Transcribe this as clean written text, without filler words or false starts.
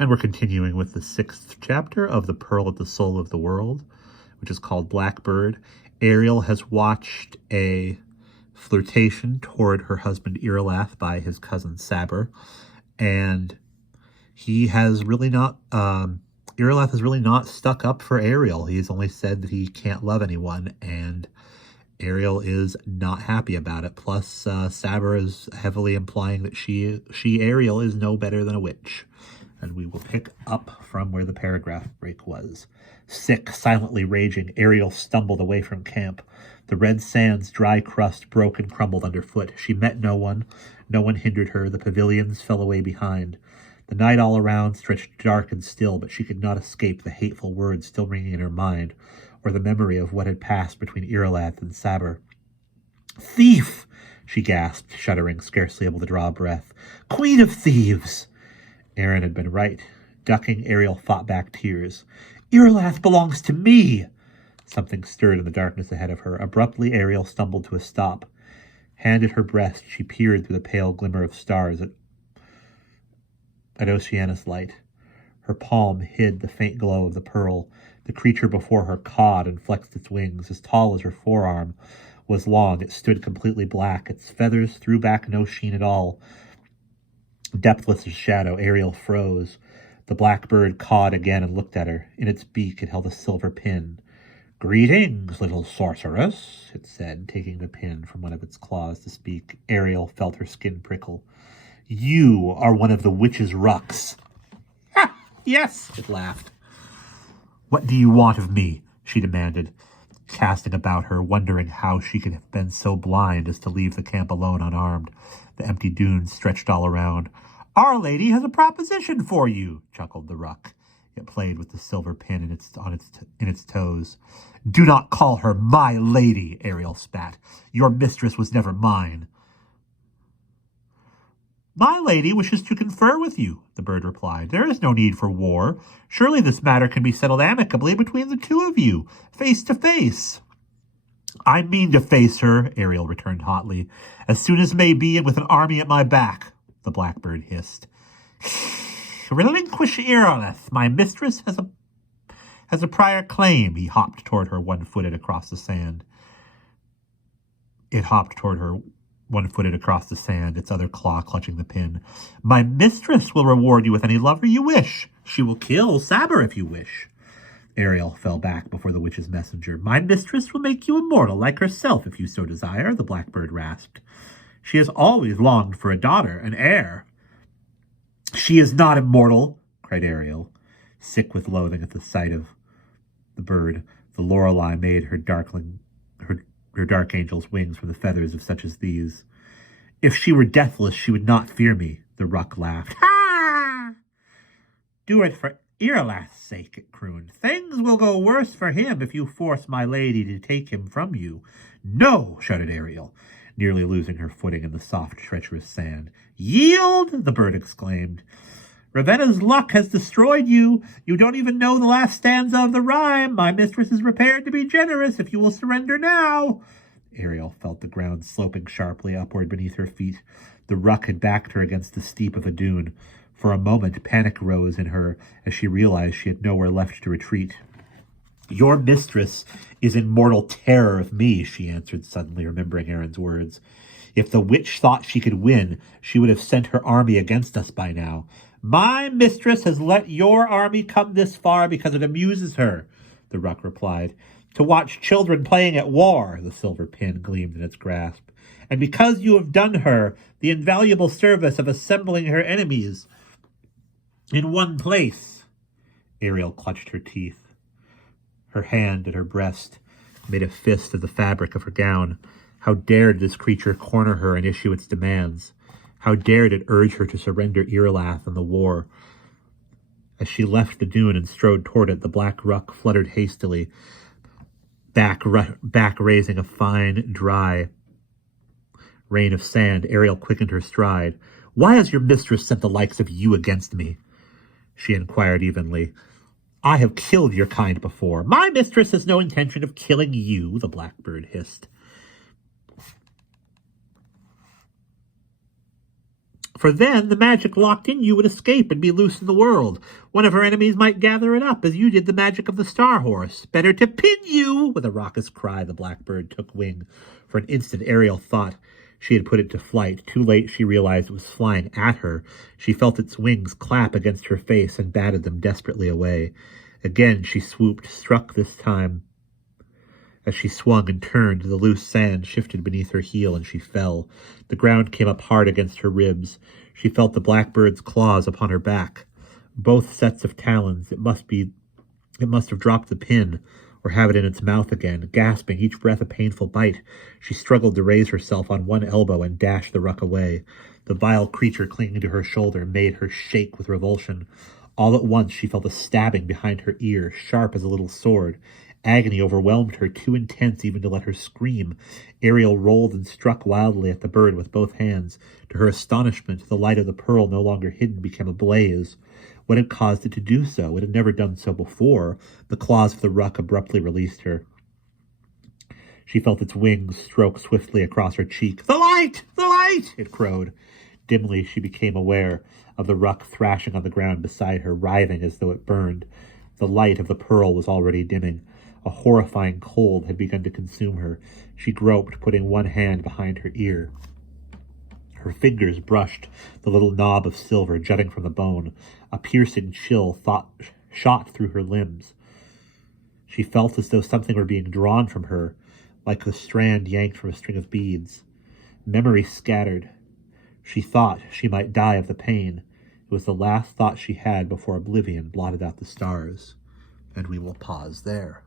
And we're continuing with the 6th chapter of The Pearl at the Soul of the World, which is called Blackbird. Ariel has watched a flirtation toward her husband Irlath by his cousin Saber, and he has really not, Irlath has really not stuck up for Ariel. He's only said that he can't love anyone, and Ariel is not happy about it. Plus, Saber is heavily implying that she, Ariel, is no better than a witch. And we will pick up from where the paragraph break was. Sick, silently raging, Ariel stumbled away from camp. The red sand's dry crust broke and crumbled underfoot. She met no one. No one hindered her. The pavilions fell away behind. The night all around stretched dark and still, but she could not escape the hateful words still ringing in her mind, or the memory of what had passed between Irlath and Saber. "Thief!" she gasped, shuddering, scarcely able to draw a breath. "Queen of thieves!" Aaron had been right. Ducking, Ariel fought back tears. "Irlath belongs to me!" Something stirred in the darkness ahead of her. Abruptly, Ariel stumbled to a stop. Hand at her breast, she peered through the pale glimmer of stars at Oceanus light. Her palm hid the faint glow of the pearl. The creature before her cawed and flexed its wings. As tall as her forearm was long, it stood completely black. Its feathers threw back no sheen at all. Depthless as shadow, Ariel froze. The blackbird cawed again and looked at her. In its beak it held a silver pin. "Greetings, little sorceress," it said, taking the pin from one of its claws to speak. Ariel felt her skin prickle. "You are one of the witch's rucks." "Ha! Yes," it laughed. "What do you want of me?" she demanded, casting about her, wondering how she could have been so blind as to leave the camp alone unarmed. The empty dunes stretched all around. "Our Lady has a proposition for you," chuckled the ruck. It played with the silver pin in its toes. "Do not call her my lady," Ariel spat. "Your mistress was never mine." "My lady wishes to confer with you," the bird replied. "There is no need for war. Surely this matter can be settled amicably between the two of you, face to face." "I mean to face her," Ariel returned hotly, "as soon as may be and with an army at my back," the blackbird hissed. "Relinquish Irlath. My mistress has a prior claim." He hopped toward her, one-footed across the sand. It hopped toward her, one-footed across the sand, its other claw clutching the pin. "My mistress will reward you with any lover you wish. She will kill Saber if you wish." Ariel fell back before the witch's messenger. "My mistress will make you immortal like herself if you so desire," the blackbird rasped. "She has always longed for a daughter, an heir." "She is not immortal," cried Ariel, sick with loathing at the sight of the bird. The Lorelei made her dark angel's wings from the feathers of such as these. "If she were deathless, she would not fear me," the ruck laughed. "Ha! Do it for Irlath's sake," it crooned. "Things will go worse for him if you force my lady to take him from you." "No!" shouted Ariel, nearly losing her footing in the soft, treacherous sand. "Yield!" the bird exclaimed. "Ravenna's luck has destroyed you. You don't even know the last stanza of the rhyme. My mistress is prepared to be generous if you will surrender now." Ariel felt the ground sloping sharply upward beneath her feet. The ruck had backed her against the steep of a dune. For a moment, panic rose in her as she realized she had nowhere left to retreat. "Your mistress is in mortal terror of me," she answered, suddenly remembering Aaron's words. "If the witch thought she could win, she would have sent her army against us by now. My mistress has let your army come this far because it amuses her," the ruck replied. "To watch children playing at war," the silver pin gleamed in its grasp. "And because you have done her the invaluable service of assembling her enemies in one place." Ariel clutched her teeth. Her hand at her breast made a fist of the fabric of her gown. How dared this creature corner her and issue its demands? How dared it urge her to surrender Irlath and the war? As she left the dune and strode toward it, the black ruck fluttered hastily, back raising a fine, dry rain of sand. Ariel quickened her stride. "Why has your mistress sent the likes of you against me?" she inquired evenly. "I have killed your kind before." "My mistress has no intention of killing you," the blackbird hissed. For then the magic locked in you would escape and be loose in the world. One of her enemies might gather it up, as you did the magic of the Star Horse. Better to pin you! With a raucous cry, the blackbird took wing. For an instant, Ariel thought she had put it to flight. Too late, she realized it was flying at her. She felt its wings clap against her face and batted them desperately away. Again she swooped, struck this time. As she swung and turned, the loose sand shifted beneath her heel, and she fell. The ground came up hard against her ribs. She felt the blackbird's claws upon her back. Both sets of talons. It must have dropped the pin, or have it in its mouth again. Gasping, each breath a painful bite, she struggled to raise herself on one elbow and dash the ruck away. The vile creature clinging to her shoulder made her shake with revulsion. All at once she felt a stabbing behind her ear, sharp as a little sword. Agony overwhelmed her, too intense even to let her scream. Ariel rolled and struck wildly at the bird with both hands. To her astonishment, the light of the pearl, no longer hidden, became ablaze. What had caused it to do so? It had never done so before. The claws of the ruck abruptly released her. She felt its wings stroke swiftly across her cheek. "The light! The light!" it crowed. Dimly she became aware of the ruck thrashing on the ground beside her, writhing as though it burned. The light of the pearl was already dimming. A horrifying cold had begun to consume her. She groped, putting one hand behind her ear. Her fingers brushed the little knob of silver jutting from the bone. A piercing chill shot through her limbs. She felt as though something were being drawn from her, like a strand yanked from a string of beads. Memory scattered. She thought she might die of the pain. It was the last thought she had before oblivion blotted out the stars. And we will pause there.